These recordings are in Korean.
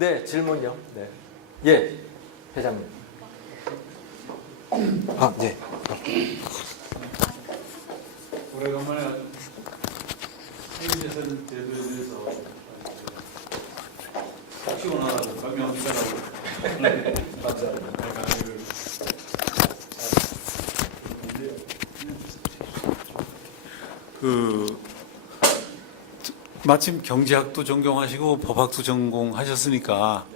네, 질문요. 네. 예, 회장님. 아, 네. 오래간만에 사유재산 제도에 대해서 시원하고 설명하시라고 감사합니다. 마침 경제학도 전공하시고 법학도 전공하셨으니까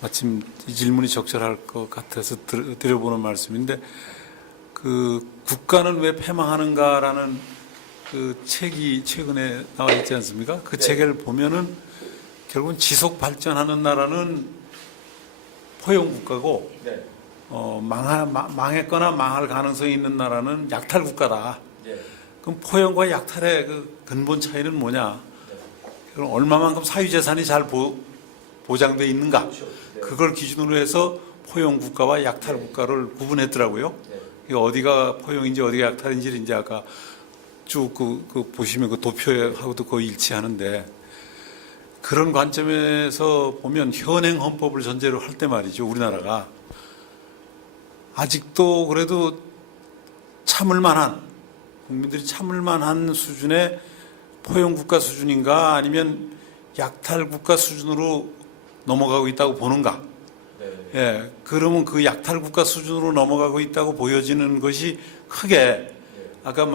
마침 이 질문이 적절할 것 같아서 드려보는 말씀인데, 국가는 왜 패망하는가라는 책이 최근에 나와 있지 않습니까? 그 네. 책을 보면은 결국은 지속 발전하는 나라는 포용 국가고, 네. 망했거나 망할 가능성이 있는 나라는 약탈 국가다. 네. 그럼 포용과 약탈의 근본 차이는 뭐냐? 네. 그럼 얼마만큼 사유재산이 잘 보장되어 있는가? 그렇죠. 네. 그걸 기준으로 해서 포용 국가와 약탈 국가를 구분했더라고요. 네. 이게 어디가 포용인지 어디가 약탈인지 이제 아까 쭉 보시면 그 도표하고도 거의 일치하는데, 그런 관점에서 보면 현행 헌법을 전제로 할 때 말이죠, 우리나라가 아직도 그래도 참을 만한, 국민들이 참을 만한 수준의 포용 국가 수준인가, 아니면 약탈 국가 수준으로 넘어가고 있다고 보는가? 네. 예, 그러면 그 약탈 국가 수준으로 넘어가고 있다고 보여지는 것이 크게, 아까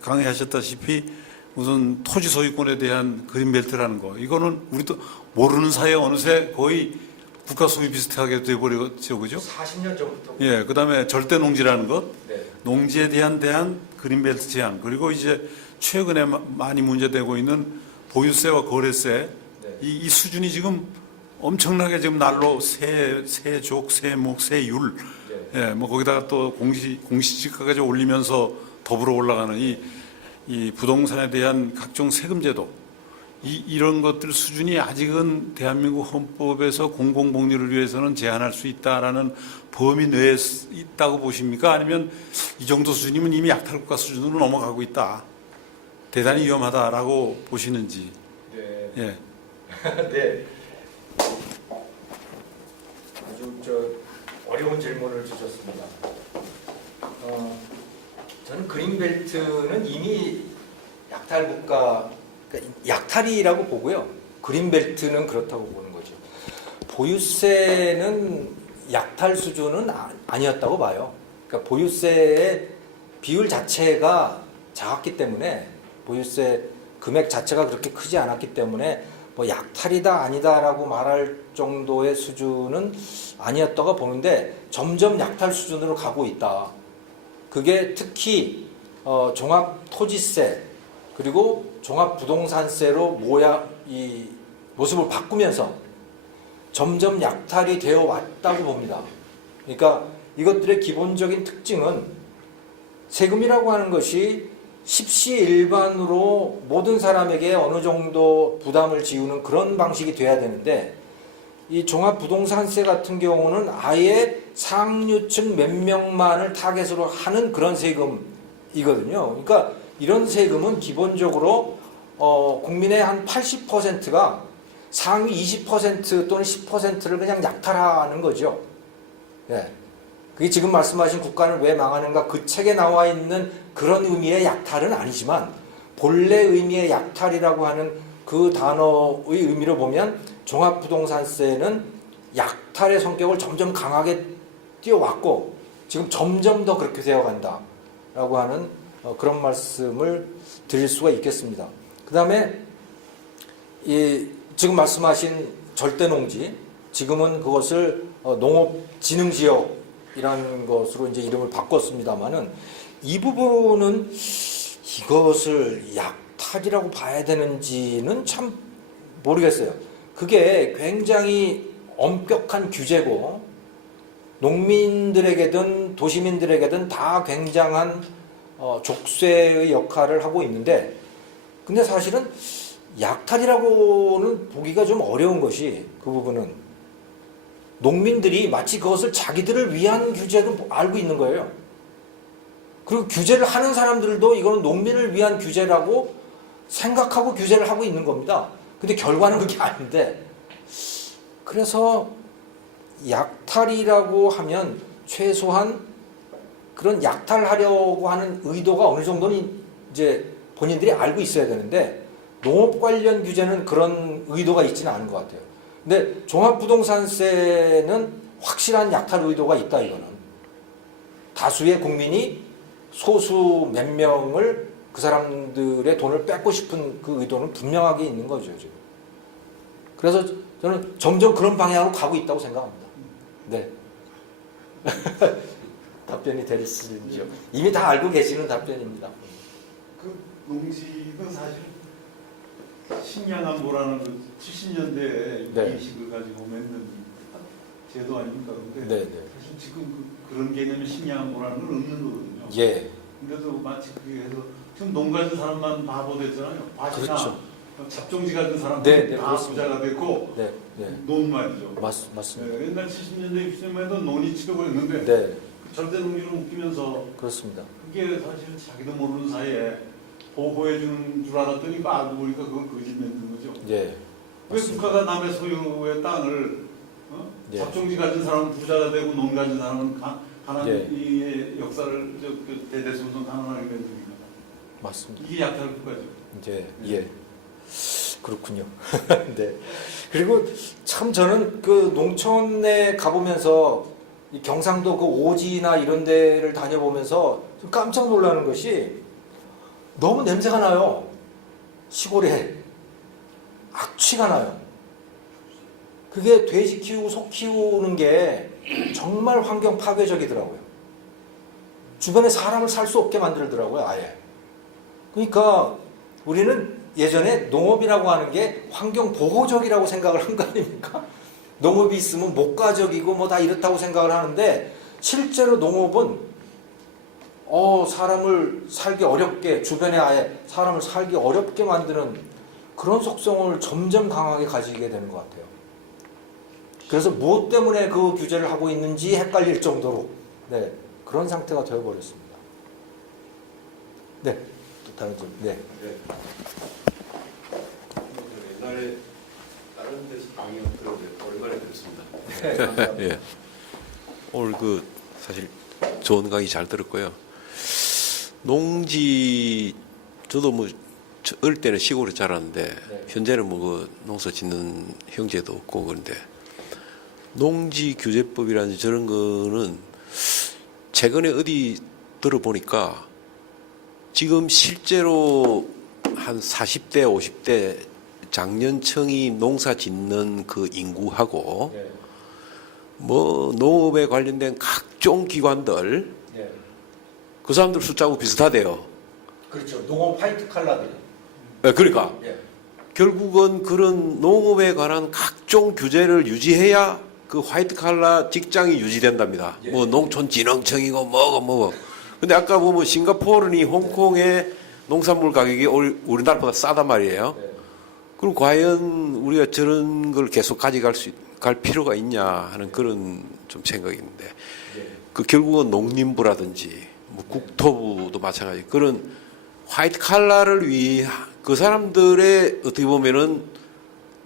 강의하셨다시피 우선 토지 소유권에 대한 그린벨트라는 거, 이거는 우리도 모르는 사이에 어느새 거의 국가 소유 비슷하게 돼버렸죠, 그죠? 40년 전부터. 예, 그 다음에 절대 농지라는 것, 네. 농지에 대한 그린벨트 제한, 그리고 이제 최근에 많이 문제되고 있는 보유세와 거래세, 네. 이 수준이 지금 엄청나게 지금 날로 세족, 세목, 세율, 네. 예, 뭐 거기다가 또 공시지가까지 올리면서 더불어 올라가는 이 부동산에 대한 각종 세금제도, 이런 것들 수준이 아직은 대한민국 헌법에서 공공복리를 위해서는 제한할 수 있다라는 범위 내에 있다고 보십니까? 아니면 이 정도 수준이면 이미 약탈국가 수준으로 넘어가고 있다, 대단히 위험하다라고 보시는지. 네. 예. 네. 아주 어려운 질문을 주셨습니다. 저는 그린벨트는 이미 약탈 국가, 그러니까 약탈이라고 보고요. 그린벨트는 그렇다고 보는 거죠. 보유세는 약탈 수준은 아니었다고 봐요. 그러니까 보유세의 비율 자체가 작았기 때문에, 보유세 금액 자체가 그렇게 크지 않았기 때문에 뭐 약탈이다 아니다라고 말할 정도의 수준은 아니었다고 보는데, 점점 약탈 수준으로 가고 있다. 그게 특히 종합토지세 그리고 종합부동산세로 이 모습을 바꾸면서 점점 약탈이 되어 왔다고 봅니다. 그러니까 이것들의 기본적인 특징은, 세금이라고 하는 것이 십시일반으로 모든 사람에게 어느 정도 부담을 지우는 그런 방식이 돼야 되는데, 이 종합부동산세 같은 경우는 아예 상류층 몇 명만을 타겟으로 하는 그런 세금이거든요. 그러니까 이런 세금은 기본적으로 국민의 한 80%가 상위 20% 또는 10%를 그냥 약탈하는 거죠. 예. 그게 지금 말씀하신 국가는 왜 망하는가, 그 책에 나와 있는 그런 의미의 약탈은 아니지만, 본래 의미의 약탈이라고 하는 그 단어의 의미로 보면 종합부동산세는 약탈의 성격을 점점 강하게 띄워왔고 지금 점점 더 그렇게 되어간다라고 하는 그런 말씀을 드릴 수가 있겠습니다. 그 다음에 지금 말씀하신 절대농지, 지금은 그것을 농업진흥지역이라는 것으로 이제 이름을 바꿨습니다만은, 이 부분은 이것을 약탈이라고 봐야 되는지는 참 모르겠어요. 그게 굉장히 엄격한 규제고 농민들에게든 도시민들에게든 다 굉장한 족쇄의 역할을 하고 있는데, 근데 사실은 약탈이라고는 보기가 좀 어려운 것이, 그 부분은 농민들이 마치 그것을 자기들을 위한 규제로 알고 있는 거예요. 그리고 규제를 하는 사람들도 이거는 농민을 위한 규제라고 생각하고 규제를 하고 있는 겁니다. 근데 결과는 그게 아닌데, 그래서 약탈이라고 하면 최소한 그런 약탈하려고 하는 의도가 어느 정도는 이제 본인들이 알고 있어야 되는데, 농업 관련 규제는 그런 의도가 있지는 않은 것 같아요. 근데 종합부동산세는 확실한 약탈 의도가 있다, 이거는. 다수의 국민이 소수 몇 명을 그 사람들의 돈을 뺏고 싶은 그 의도는 분명하게 있는 거죠, 지금. 그래서 저는 점점 그런 방향으로 가고 있다고 생각합니다. 네. 답변이 되시죠? 이미 다 알고 계시는 답변입니다. 그 농지는 사실 식량안보라는 그 70년대에 네. 이식을 가지고 만든 제도 아닙니까? 근데 네, 네. 사실 지금 그런 개념이 식량안보라는 건 없는 거거든요. 예. 근데도 마치 그게 해서 지금 농 가진 사람만 바보 됐잖아요. 밭이나 그렇죠. 잡종지 가진 사람들 네, 네, 다 그렇습니다. 부자가 됐고 네, 네. 논 말이죠. 맞습니다. 네, 옛날 70년대 60년대만 해도 논이 치료가 있는데 네, 절대 농지를 웃기면서 그렇습니다. 그게 사실 자기도 모르는 사이에 보호해 주는 줄 알았더니 알고 보니까 그건 거짓 만든 거죠. 예. 왜 국가가 남의 소유의 땅을 예. 잡종지 가진 사람은 부자가 되고 논 가진 사람은 가난의 예. 역사를 대대손손 가난하게 만듭니까? 맞습니다. 이게 약탈 국가죠. 이제 예. 그렇군요. 네. 그리고 참 저는 그 농촌에 가보면서 이 경상도 그 오지나 이런 데를 다녀보면서 좀 깜짝 놀라는 것이 너무 냄새가 나요. 시골에 악취가 나요. 그게 돼지 키우고 소 키우는 게 정말 환경 파괴적이더라고요. 주변에 사람을 살 수 없게 만들더라고요, 아예. 그러니까 우리는 예전에 농업이라고 하는 게 환경 보호적이라고 생각을 한 거 아닙니까? 농업이 있으면 목가적이고 뭐 다 이렇다고 생각을 하는데, 실제로 농업은 사람을 살기 어렵게, 주변에 아예 사람을 살기 어렵게 만드는 그런 속성을 점점 강하게 가지게 되는 것 같아요. 그래서 무엇 때문에 그 규제를 하고 있는지 헷갈릴 정도로, 네, 그런 상태가 되어버렸습니다. 네, 또 다른 점. 네. 네. 옛날에 다른 데서 강연 들었는데 오랜만에 들었습니다. 네, 감사합니다. 예. 오늘 그 사실 좋은 강의 잘 들었고요. 농지 저도 뭐 어릴 때는 시골에 자랐는데 네. 현재는 뭐 그 농사 짓는 형제도 없고 그런데 농지 규제법이라든지 저런 거는 최근에 어디 들어보니까 지금 실제로 한 40대, 50대 장년층이 농사 짓는 그 인구하고 네. 뭐 농업에 관련된 각종 기관들 네. 그 사람들 숫자하고 비슷하대요. 그렇죠. 농업 화이트 칼라들이. 그러니까 예. 결국은 그런 농업에 관한 각종 규제를 유지해야 그 화이트 칼라 직장이 유지된답니다. 예. 뭐 농촌진흥청이고 뭐고. 근데 아까 보면 싱가포르니 홍콩의 농산물 가격이 우리나라보다 싸단 말이에요. 네. 그럼 과연 우리가 저런 걸 계속 갈 필요가 있냐 하는 그런 좀 생각이 있는데 네. 그 결국은 농림부라든지 뭐 국토부도 마찬가지 그런 화이트 칼라를 위한 그 사람들의 어떻게 보면은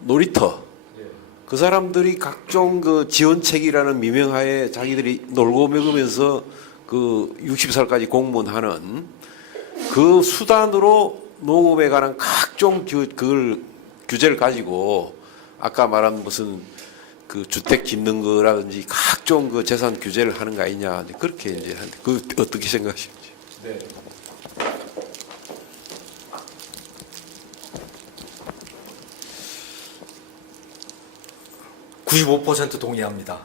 놀이터 예. 그 사람들이 각종 그 지원책이라는 미명하에 자기들이 놀고 먹으면서 그 60살까지 공무원하는 그 수단으로 농업에 관한 각종 그걸 규제를 가지고 아까 말한 무슨 그 주택 짓는 거라든지 각종 그 재산 규제를 하는 거 아니냐 그렇게 이제 하는데 그 어떻게 생각하시는지? 네. (95% 동의합니다.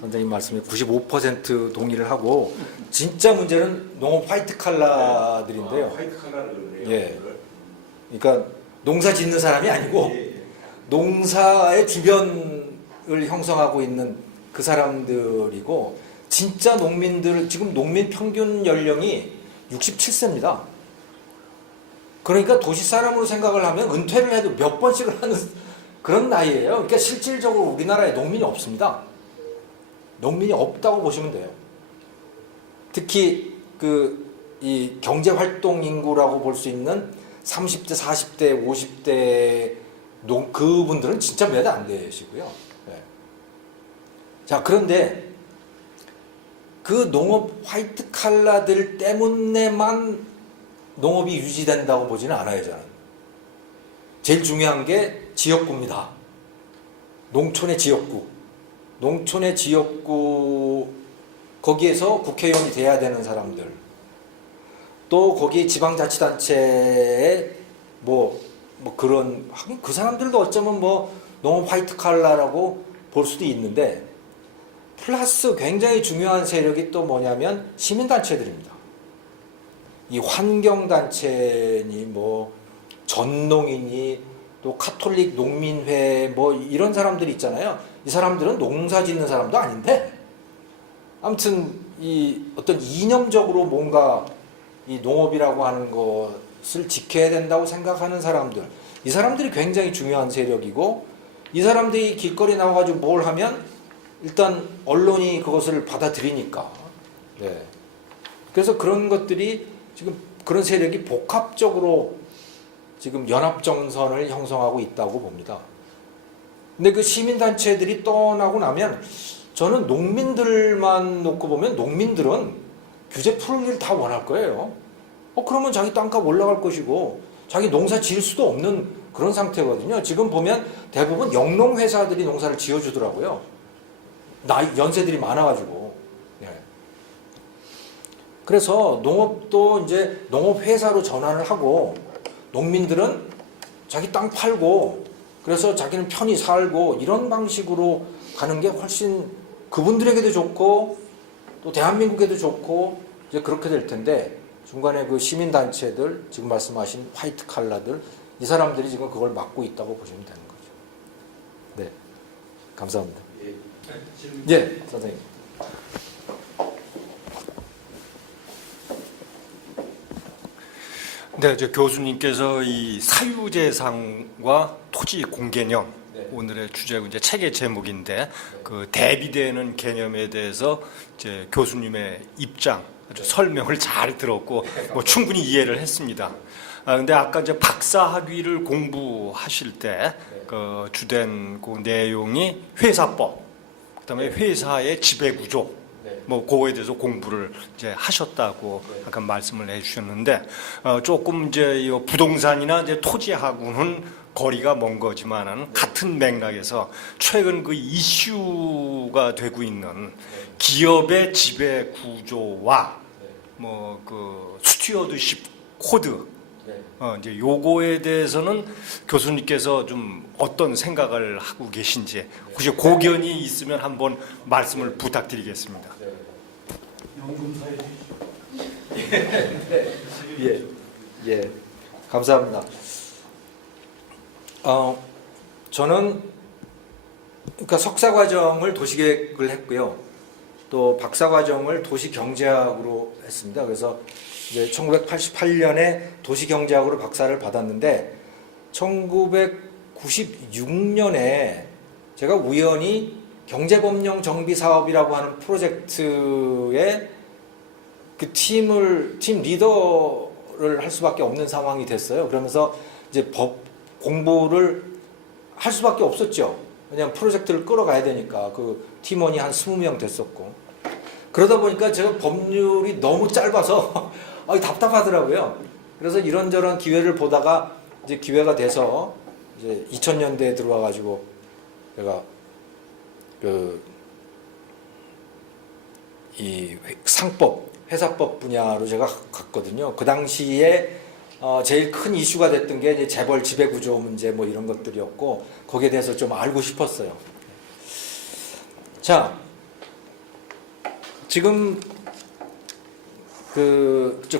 선생님 말씀에 95% 동의를 하고, 진짜 문제는 농업 화이트 칼라들인데요. 화이트 칼라를 그러네요. 예. 그러니까 농사 짓는 사람이 아니고 예. 농사의 주변을 형성하고 있는 그 사람들이고, 진짜 농민들, 지금 농민 평균 연령이 67세입니다. 그러니까 도시 사람으로 생각을 하면 은퇴를 해도 몇 번씩을 하는 그런 나이예요. 그러니까 실질적으로 우리나라에 농민이 없습니다. 농민이 없다고 보시면 돼요. 특히 이 경제 활동 인구라고 볼 수 있는 30대, 40대, 그분들은 진짜 몇 안 되시고요. 네. 자, 그런데 그 농업 화이트 칼라들 때문에만 농업이 유지된다고 보지는 않아요, 저는. 제일 중요한 게 지역구입니다. 농촌의 지역구. 농촌의 지역구, 거기에서 국회의원이 돼야 되는 사람들. 또 거기 지방자치단체에 그런, 하긴 그 사람들도 어쩌면 농업 화이트 칼라라고 볼 수도 있는데, 플러스 굉장히 중요한 세력이 또 뭐냐면 시민단체들입니다. 이 환경단체니 전농이니 또 카톨릭 농민회 이런 사람들이 있잖아요. 이 사람들은 농사 짓는 사람도 아닌데 아무튼 이 어떤 이념적으로 뭔가 이 농업이라고 하는 것을 지켜야 된다고 생각하는 사람들, 이 사람들이 굉장히 중요한 세력이고, 이 사람들이 길거리 나와가지고 뭘 하면 일단 언론이 그것을 받아들이니까. 네. 그래서 그런 것들이 지금 그런 세력이 복합적으로 지금 연합정선을 형성하고 있다고 봅니다. 근데 그 시민단체들이 떠나고 나면 저는 농민들만 놓고 보면 농민들은 규제 풀을 일 다 원할 거예요. 그러면 자기 땅값 올라갈 것이고 자기 농사 지을 수도 없는 그런 상태거든요. 지금 보면 대부분 영농회사들이 농사를 지어주더라고요. 연세들이 많아가지고. 네. 그래서 농업도 이제 농업회사로 전환을 하고 농민들은 자기 땅 팔고 그래서 자기는 편히 살고 이런 방식으로 가는 게 훨씬 그분들에게도 좋고 또 대한민국에도 좋고 이제 그렇게 될 텐데, 중간에 그 시민단체들, 지금 말씀하신 화이트 칼라들, 이 사람들이 지금 그걸 막고 있다고 보시면 되는 거죠. 네. 감사합니다. 예, 선생님. 네, 교수님께서 이 사유재산과 토지 공개념, 네. 오늘의 주제고 이제 책의 제목인데 그 대비되는 개념에 대해서 이제 교수님의 입장, 아주 설명을 잘 들었고 충분히 이해를 했습니다. 근데 아까 이제 박사학위를 공부하실 때 그 주된 그 내용이 회사법, 그다음에 회사의 지배구조, 그거에 대해서 공부를 이제 하셨다고 아까 말씀을 해주셨는데, 조금 이제 이 부동산이나 이제 토지하고는 거리가 먼 거지만은 같은 맥락에서 최근 그 이슈가 되고 있는 기업의 지배 구조와 그 스튜어드십 코드, 이제 요거에 대해서는 교수님께서 좀 어떤 생각을 하고 계신지 혹시 고견이 있으면 한번 말씀을 부탁드리겠습니다. 예, 감사합니다. 저는 그러니까 석사 과정을 도시계획을 했고요. 또 박사 과정을 도시경제학으로 했습니다. 그래서 이제 1988년에 도시경제학으로 박사를 받았는데 1996년에 제가 우연히 경제법령 정비 사업이라고 하는 프로젝트에 그 팀 리더를 할 수밖에 없는 상황이 됐어요. 그러면서 이제 법 공부를 할 수밖에 없었죠. 왜냐하면 프로젝트를 끌어가야 되니까. 그 팀원이 한 20명 됐었고. 그러다 보니까 제가 법률이 너무 짧아서 답답하더라고요. 그래서 이런저런 기회를 보다가 이제 기회가 돼서 이제 2000년대에 들어와 가지고 제가 이 상법, 회사법 분야로 제가 갔거든요. 그 당시에 제일 큰 이슈가 됐던 게 이제 재벌 지배구조 문제 이런 것들이었고, 거기에 대해서 좀 알고 싶었어요. 자, 지금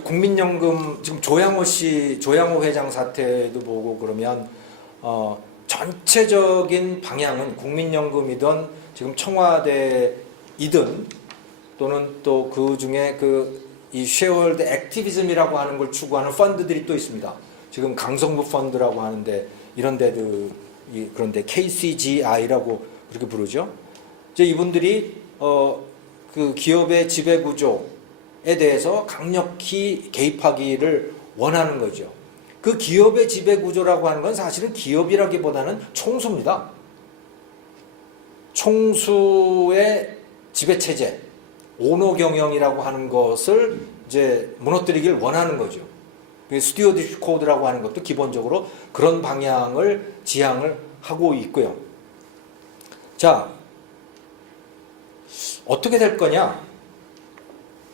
국민연금, 지금 조양호 회장 사태도 보고 그러면 전체적인 방향은 국민연금이든 지금 청와대이든 또는 또 그 중에 이 쉐어홀드 액티비즘이라고 하는 걸 추구하는 펀드들이 또 있습니다. 지금 강성부 펀드라고 하는데 이런 데도 그런데 KCGI라고 그렇게 부르죠. 이제 이분들이 그 기업의 지배 구조에 대해서 강력히 개입하기를 원하는 거죠. 그 기업의 지배 구조라고 하는 건 사실은 기업이라기보다는 총수입니다. 총수의 지배 체제, 오너 경영이라고 하는 것을 이제 무너뜨리길 원하는 거죠. 스튜어드십 코드라고 하는 것도 기본적으로 그런 방향을 지향을 하고 있고요. 자, 어떻게 될 거냐?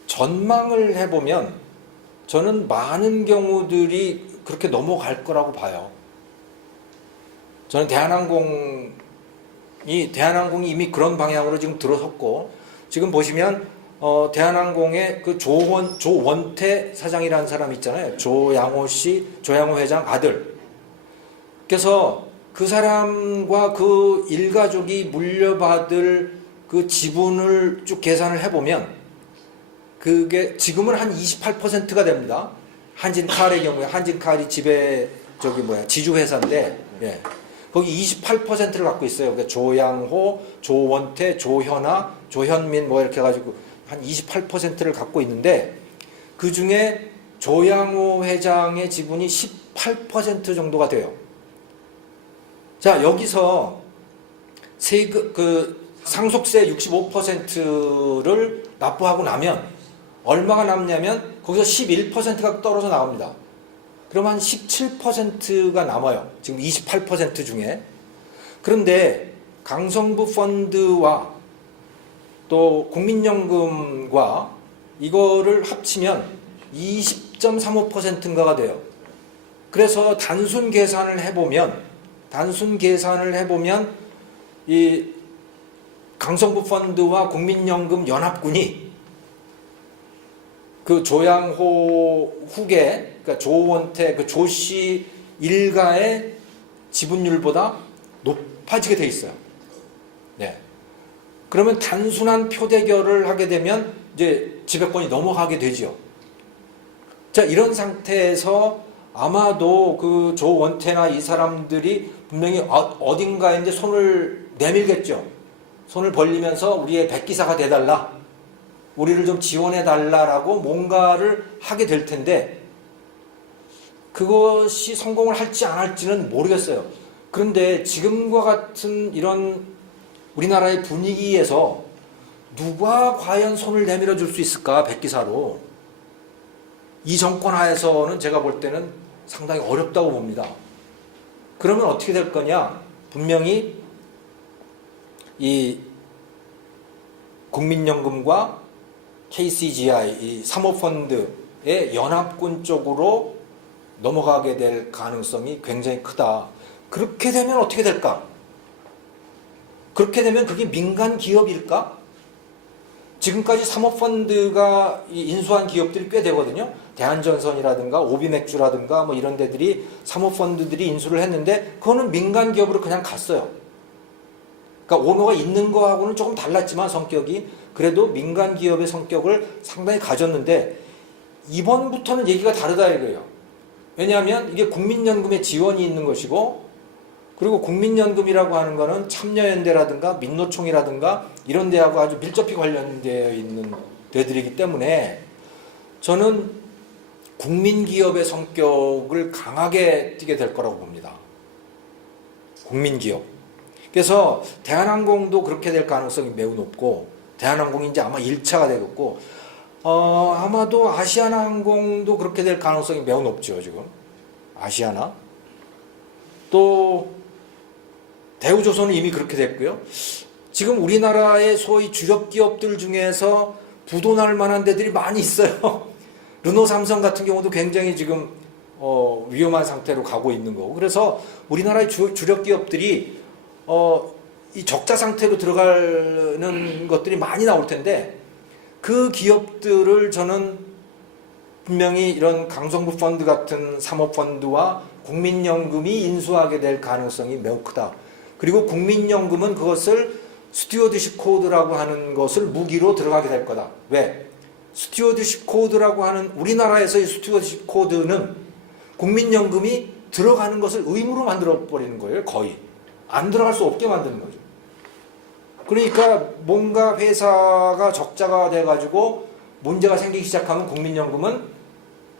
전망을 해보면 저는 많은 경우들이 그렇게 넘어갈 거라고 봐요. 저는 대한항공이 이미 그런 방향으로 지금 들어섰고, 지금 보시면 대한항공의 그 조원태 사장이라는 사람 있잖아요. 조양호 회장 아들. 그래서 그 사람과 그 일가족이 물려받을 그 지분을 쭉 계산을 해보면 그게 지금은 한 28%가 됩니다. 한진칼의 경우에 한진칼이 지주회사인데, 예. 거기 28%를 갖고 있어요. 그러니까 조양호, 조원태, 조현아, 조현민 뭐 이렇게 해가지고 한 28%를 갖고 있는데, 그 중에 조양호 회장의 지분이 18% 정도가 돼요. 자, 여기서 상속세 65%를 납부하고 나면 얼마가 남냐면 거기서 11%가 떨어져 나옵니다. 그럼 한 17%가 남아요. 지금 28% 중에. 그런데 강성부 펀드와 또 국민연금과 이거를 합치면 20.35%인가가 돼요. 그래서 단순 계산을 해보면 이 강성부 펀드와 국민연금 연합군이 그 조양호 후계, 그러니까 조원태, 그 조씨 일가의 지분율보다 높아지게 돼 있어요. 네. 그러면 단순한 표대결을 하게 되면 이제 지배권이 넘어가게 되죠. 자, 이런 상태에서 아마도 그 조원태나 이 사람들이 분명히 어딘가에 이제 손을 내밀겠죠. 손을 벌리면서 우리의 백기사가 돼달라, 우리를 좀 지원해달라라고 뭔가를 하게 될 텐데, 그것이 성공을 할지 안 할지는 모르겠어요. 그런데 지금과 같은 이런 우리나라의 분위기에서 누가 과연 손을 내밀어 줄 수 있을까, 백기사로. 이 정권 하에서는 제가 볼 때는 상당히 어렵다고 봅니다. 그러면 어떻게 될 거냐? 분명히 이 국민연금과 KCGI, 이 사모펀드의 연합군 쪽으로 넘어가게 될 가능성이 굉장히 크다. 그렇게 되면 어떻게 될까? 그렇게 되면 그게 민간 기업일까? 지금까지 사모펀드가 인수한 기업들이 꽤 되거든요. 대한전선이라든가 오비맥주라든가 뭐 이런 데들이 사모펀드들이 인수를 했는데, 그거는 민간 기업으로 그냥 갔어요. 그러니까 오너가 있는 거하고는 조금 달랐지만 성격이 그래도 민간 기업의 성격을 상당히 가졌는데, 이번부터는 얘기가 다르다 이거예요. 왜냐하면 이게 국민연금의 지원이 있는 것이고, 그리고 국민연금이라고 하는 거는 참여연대라든가 민노총이라든가 이런 데하고 아주 밀접히 관련되어 있는 데들이기 때문에 저는 국민기업의 성격을 강하게 띠게 될 거라고 봅니다. 국민기업. 그래서 대한항공도 그렇게 될 가능성이 매우 높고, 대한항공이 이제 아마 1차가 되겠고, 아마도 아시아나항공도 그렇게 될 가능성이 매우 높죠, 지금. 아시아나. 또 대우조선은 이미 그렇게 됐고요. 지금 우리나라의 소위 주력 기업들 중에서 부도날 만한 데들이 많이 있어요. 르노 삼성 같은 경우도 굉장히 지금 위험한 상태로 가고 있는 거고. 그래서 우리나라의 주력 기업들이 이 적자 상태로 들어가는 것들이 많이 나올 텐데, 그 기업들을 저는 분명히 이런 강성부 펀드 같은 사모펀드와 국민연금이 인수하게 될 가능성이 매우 크다. 그리고 국민연금은 그것을 스튜어드십 코드라고 하는 것을 무기로 들어가게 될 거다. 왜? 스튜어드십 코드라고 하는 우리나라에서의 스튜어드십 코드는 국민연금이 들어가는 것을 의무로 만들어 버리는 거예요. 거의 안 들어갈 수 없게 만드는 거죠. 그러니까 뭔가 회사가 적자가 돼가지고 문제가 생기기 시작하면 국민연금은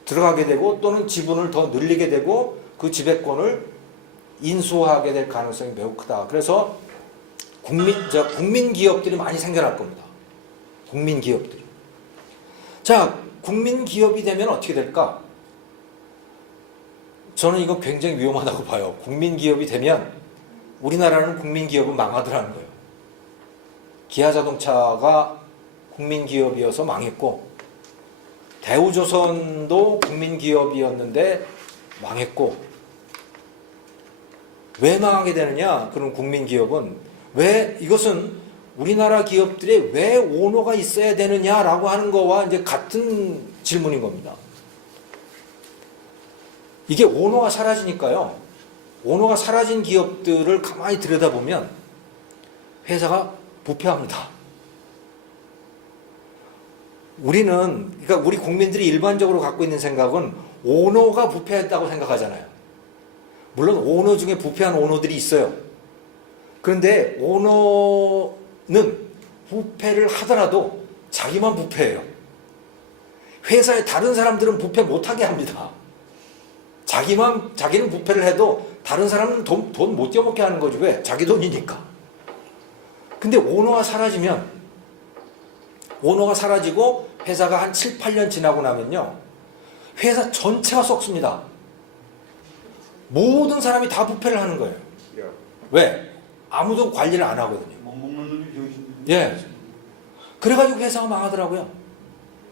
들어가게 되고 또는 지분을 더 늘리게 되고 그 지배권을 인수하게 될 가능성이 매우 크다. 그래서 국민 기업들이 많이 생겨날 겁니다. 국민 기업들이. 자, 국민 기업이 되면 어떻게 될까? 저는 이거 굉장히 위험하다고 봐요. 국민 기업이 되면 우리나라는 국민 기업은 망하더라는 거예요. 기아자동차가 국민 기업이어서 망했고 대우조선도 국민 기업이었는데 망했고 왜 망하게 되느냐? 그런 국민 기업은 왜 이것은 우리나라 기업들이 왜 오너가 있어야 되느냐라고 하는 거와 이제 같은 질문인 겁니다. 이게 오너가 사라지니까요. 오너가 사라진 기업들을 가만히 들여다보면 회사가 부패합니다. 그러니까 우리 국민들이 일반적으로 갖고 있는 생각은 오너가 부패했다고 생각하잖아요. 물론 오너 중에 부패한 오너들이 있어요. 그런데 오너는 부패를 하더라도 자기만 부패해요. 회사의 다른 사람들은 부패 못하게 합니다. 자기는 부패를 해도 다른 사람은 돈 못 떼먹게 하는 거죠. 왜? 자기 돈이니까. 근데 오너가 사라지고 회사가 한 7, 8년 지나고 나면요. 회사 전체가 썩습니다. 모든 사람이 다 부패를 하는 거예요. 왜? 아무도 관리를 안 하거든요. 예. 그래가지고 회사가 망하더라고요.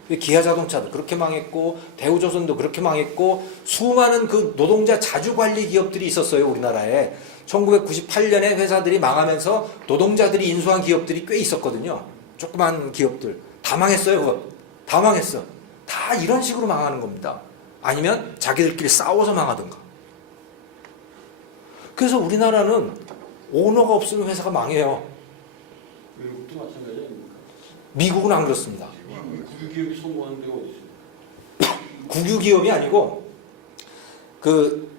기아자동차도 그렇게 망했고 대우조선도 그렇게 망했고 수많은 그 노동자 자주관리 기업들이 있었어요. 우리나라에 1998년에 회사들이 망하면서 노동자들이 인수한 기업들이 꽤 있었거든요. 조그만 기업들 다 망했어요. 그거 다 망했어. 다 이런 식으로 망하는 겁니다. 아니면 자기들끼리 싸워서 망하든가. 그래서 우리나라는 오너가 없으면 회사가 망해요. 미국도 마찬가지 아닙니까? 미국은 안 그렇습니다. 국유기업이 성공하는 데가 어디 있습니까? 국유기업이 아니고 그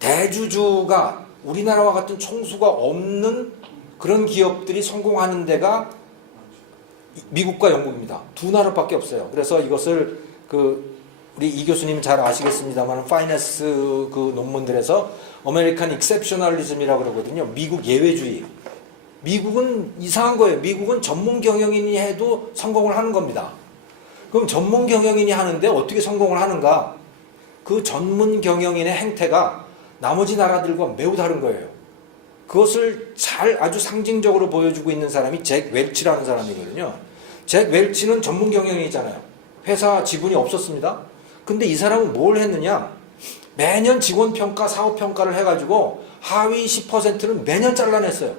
대주주가 우리나라와 같은 총수가 없는 그런 기업들이 성공하는 데가 미국과 영국입니다. 두 나라밖에 없어요. 그래서 이것을 우리 이 교수님 잘 아시겠습니다만 파이낸스 그 논문들에서 아메리칸 익셉셔널리즘이라고 그러거든요. 미국 예외주의. 미국은 이상한 거예요. 미국은 전문 경영인이 해도 성공을 하는 겁니다. 그럼 전문 경영인이 하는데 어떻게 성공을 하는가? 그 전문 경영인의 행태가 나머지 나라들과 매우 다른 거예요. 그것을 아주 상징적으로 보여주고 있는 사람이 잭 웰치라는 사람이거든요. 잭 웰치는 전문 경영인이잖아요. 회사 지분이 없었습니다. 근데 이 사람은 뭘 했느냐? 매년 직원평가, 사업평가를 해가지고 하위 10%는 매년 잘라냈어요.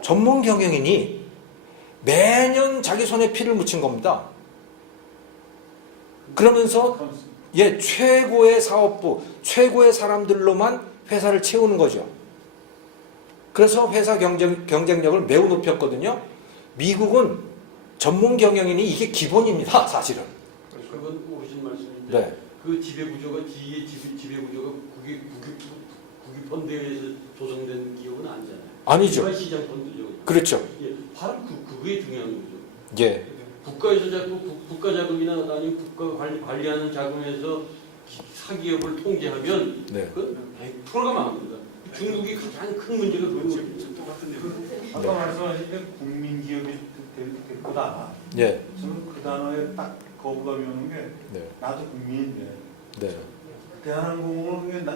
전문 경영인이 매년 자기 손에 피를 묻힌 겁니다. 그러면서 최고의 사업부, 최고의 사람들로만 회사를 채우는 거죠. 그래서 회사 경쟁력을 매우 높였거든요. 미국은 전문 경영인이 이게 기본입니다, 사실은. 그건 오르신 말씀인데 네. 그 지배구조가 지배구조가 국유펀드에 의해서 조성된 기업은 아니잖아요. 아니죠. 일반 시장 펀드죠. 그렇죠. 예, 바로 그게 중요한 거죠. 예. 국가에서 자꾸 국가 자금이나 아니면 국가 관리하는 자금에서 사기업을 통제하면 네. 그 100%가 망합니다. 중국이 가장 큰 문제가 그거거든요. 아까 말씀하신 게 국민기업이 될 거다. 예. 저는 그 단어에 딱 거부감이 오는 게 네. 나도 국민인데 네. 대한항공은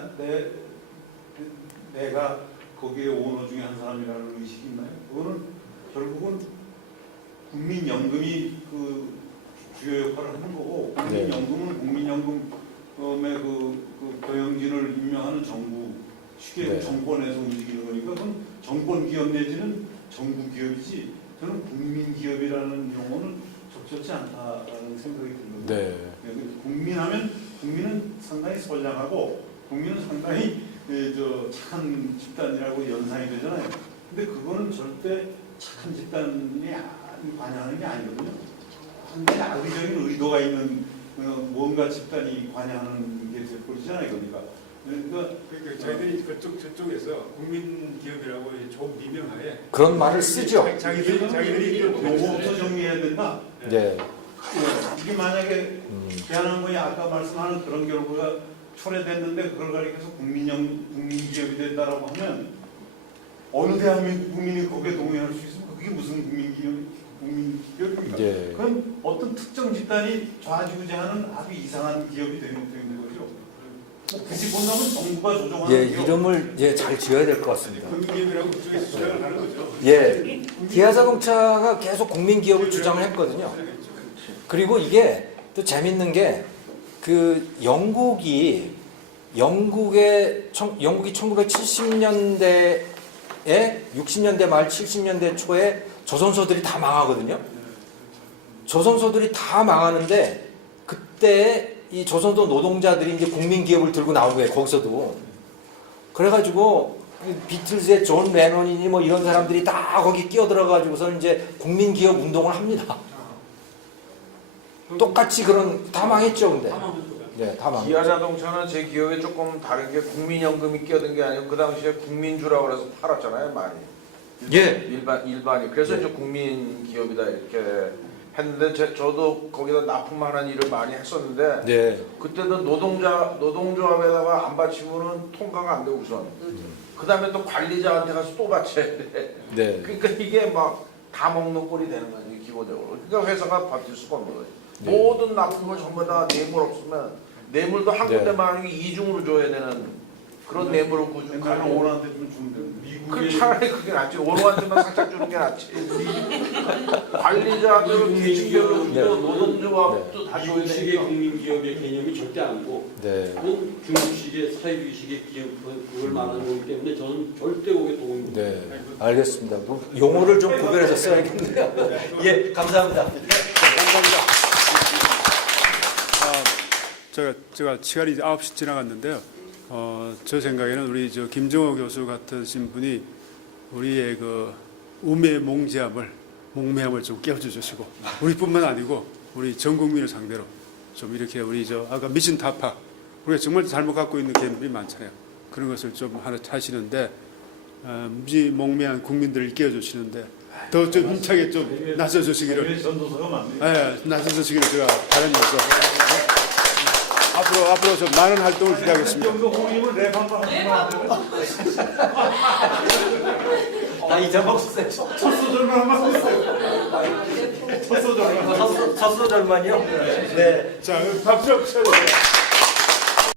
내가 거기에 오너 중에 한 사람이라는 의식이 있나요? 그거는 결국은 국민연금이 그 주요 역할을 하는 거고 국민연금은 국민연금의 그 경영진을 임명하는 정부 쉽게 네. 정권에서 움직이는 거니까 그건 정권 기업 내지는 정부 기업이지 저는 국민 기업이라는 용어는 적절치 않다라는 생각이 들거든요. 네. 국민하면 국민은 상당히 선량하고 국민은 상당히 착한 집단이라고 연상이 되잖아요. 근데 그거는 절대 착한 집단이 관여하는 게 아니거든요. 상당히 악의적인 의도가 있는 뭔가 집단이 관여하는 게 돼버리잖아요. 그러니까 저희들이 저쪽에서 국민 기업이라고 좋은 미명하에 그런 말을 쓰죠. 자기들이 요거부터 정리해야 된다. 네. 이게 만약에 대한항공이 아까 말씀하는 그런 결과가 초래됐는데 그걸 가리켜서 국민기업이 된다라고 하면 어느 대한민국 국민이 거기에 동의할 수 있으면 그게 무슨 국민기업입니까? 예. 그건 어떤 특정 집단이 좌지우지하는 아주 이상한 기업이 되는 거죠. 뭐 굳이 본다면 정부가 조종하는 예, 기업. 이름을 잘 지어야 될 것 같습니다. 국민기업이라고 그쪽에서 주장을 하는 거죠. 예, 기아자동차가 계속 국민 기업을 주장을 했거든요. 그리고 이게 또 재밌는 게 그 영국이 1970년대에 60년대 말 70년대 초에 조선소들이 다 망하거든요. 조선소들이 다 망하는데 그때 이 조선소 노동자들이 이제 국민 기업을 들고 나온 거예요. 거기서도. 그래가지고 비틀즈의 존 레논이니 뭐 이런 사람들이 다 거기 끼어들어가지고서 이제 국민 기업 운동을 합니다. 똑같이 그런 다 망했죠, 근데. 네, 다 망했죠. 기아자동차는 제 기억에 조금 다른 게 국민연금이 끼어든 게 아니고 그 당시에 국민주라고 그래서 팔았잖아요, 많이. 예. 일반이. 그래서 이제 국민 기업이다 이렇게 했는데 저도 거기다 납품하는 일을 많이 했었는데 네. 그때도 노동조합에다가 안 바치면은 통과가 안 돼 우선. 그다음에 또 관리자한테 가서 또 바쳐야 돼. 네. 그러니까 이게 막 다 먹는 꼴이 되는 거지 기본적으로. 그러니까 회사가 버틸 수가 없는 거지. 네. 모든 납품을 전부 다 뇌물 없으면 뇌물도 한 네. 군데만 하는 게 이중으로 줘야 되는 그런 뇌물을 나는 구축하고. 오너한테 좀 주면 미국의 그 차라리 그게 낫지. 오너한테만 살짝 주는 게 낫지. 관리자들 계층별로 네. 노동조합도 다 줘야 미국식의 되니까. 국민기업의 개념이 절대 아니고 네. 그건 중국식의 사회주의식의 기업 그걸 말하는 거기 때문에 저는 절대 거기에 동의 못 해요. 네. 알겠습니다. 뭐 용어를 좀 구별해서 써야겠네요. 예, 감사합니다. 감사합니다. 제가 시간이 9시 지나갔는데요. 저 생각에는 우리 김정호 교수 같으신 분이 우리의 그 몽매함을 좀 깨워주시고 우리뿐만 아니고 우리 전 국민을 상대로 좀 이렇게 우리 아까 미친 타파 우리가 정말 잘못 갖고 있는 개념들이 많잖아요. 그런 것을 좀 하나 하시는데 무지몽매한 국민들을 깨워주시는데 더 좀 힘차게 좀 나서주시기를 전도서가 많네요. 예, 나서주시기를 제가 바라면서 앞으로 좀 많은 활동을 기대하겠습니다. 정도 홍님은 랩 한번 하시면 다 잊어먹었어요. 첫 소절만 한번 해주세요. 첫 소절만. 첫 소절만요? 네. 자, 박수 쳐주세요.